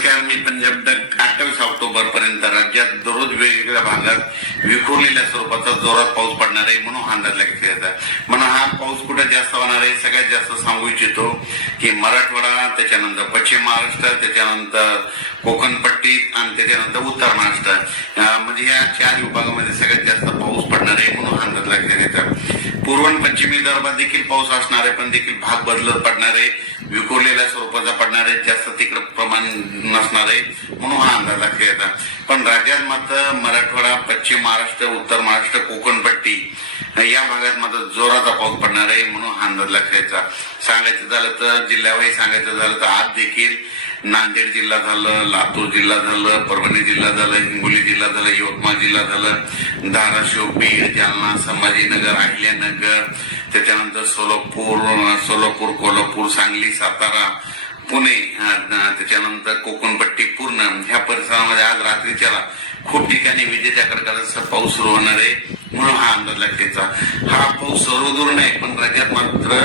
नमस्कार मी पंजाब अठ्ठावीस ऑक्टोबर पर्यंत राज्यात दररोज वेगवेगळ्या भागात विखुरलेल्या स्वरूपाचा जोरात पाऊस पडणार आहे म्हणून हा अंदाज लागत आहे म्हणून हा पाऊस कुठे जास्त होणार आहे सगळ्यात जास्त सांगू इच्छितो की मराठवाडा त्याच्यानंतर पश्चिम महाराष्ट्र त्याच्यानंतर कोकण आणि त्याच्यानंतर उत्तर महाराष्ट्र. म्हणजे या चार विभागामध्ये सगळ्यात जास्त पाऊस पडणार आहे म्हणून हा अंदाज लागत येतात पूर्व आणि पश्चिमी विदर्भात देखील पाऊस असणार आहे पण देखील भाग बदलत पडणार आहे. विखुरलेल्या स्वरूपाचा पडणार आहे जास्त तिकडे प्रमाण नसणार आहे म्हणून हा अंदाज लागता येतात पण राज्यात मात्र मराठवाडा पश्चिम महाराष्ट्र उत्तर महाराष्ट्र कोकणपट्टी या भागात मात्र जोराचा पाऊस पडणार आहे म्हणून हा अंदाज लक्षायचा. सांगायचं झालं तर जिल्ह्यावाही सांगायचं झालं तर आज देखील नांदेड जिल्हा झालं लातूर जिल्हा झालं परभणी जिल्हा झालं हिंगोली जिल्हा झालं यवतमाळ जिल्हा झालं धाराशिव बीड जालना संभाजीनगर अहिल्यानगर त्याच्यानंतर सोलापूर सोलापूर कोल्हापूर सांगली सातारा पुणे त्याच्यानंतर कोकणपट्टी पूर्ण ह्या परिसरामध्ये आज रात्रीच्याला खूप ठिकाणी विजेच्या कडकडाचा पाऊस सुरू होणार आहे म्हणून हा अंदाज लागतेचा. हा पाऊस सर्वदूर नाही पण राज्यात मात्र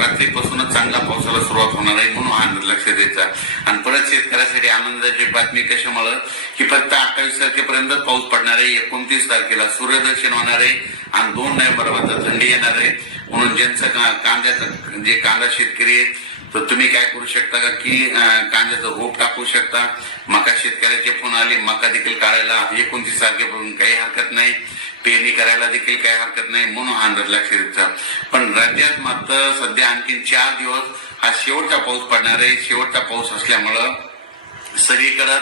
रात्रीपासूनच चांगला पावसाला सुरुवात होणार आहे म्हणून हा अंदाज लक्षात द्यायचा आणि परत शेतकऱ्यासाठी आनंदाची बातमी कशामुळं? की फक्त अठ्ठावीस तारखेपर्यंत पाऊस पडणार आहे एकोणतीस तारखेला सूर्यदर्शन होणार आहे आणि दोन नोव्हेंबर थंडी येणार आहे. म्हणून ज्यांचं का- कांद्याचं जे कांदा शेतकरी आहेत तर तुम्ही काय करू शकता का की कांद्याचं रोप टाकू शकता? मका शेतकऱ्याचे फोन आले मका देखील काढायला एकोणतीस तारखेपासून काही हरकत नाही. पेरणी करायला देखील काही हरकत नाही म्हणून हा अंदाज लक्षात पण राज्यात मात्र सध्या आणखी चार दिवस हा शेवटचा पाऊस पडणार आहे. शेवटचा पाऊस असल्यामुळं सगळीकडं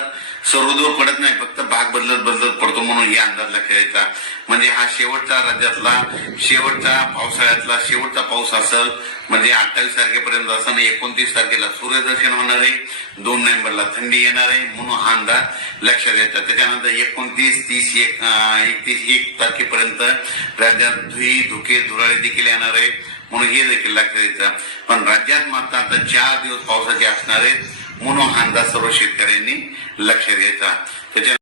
सर्वदूर पडत नाही. फक्त भाग बदलत बदलत पडतो म्हणून या अंदाज खेळायचा. म्हणजे हा शेवटचा राज्यातला शेवटचा पावसाळ्यातला शेवटचा पाऊस असेल म्हणजे अठ्ठावीस तारखेपर्यंत असं एकोणतीस तारखेला सूर्यदर्शन होणार आहे. दोन नोव्हेंबरला थंडी येणार आहे म्हणून हा अंदाज लक्षात यायचा त्याच्यानंतर एकोणतीस तीस एक एकतीस एक तारखेपर्यंत राज्यात धुई धुके धुराळे देखील येणार आहे म्हणून हे देखील लक्षात घ्यायचं. पण राज्यात मात्र आता चार दिवस पावसाचे असणार आहेत म्हणून हा अंदाज सर्व शेतकऱ्यांनी लक्ष द्यायचा त्याच्या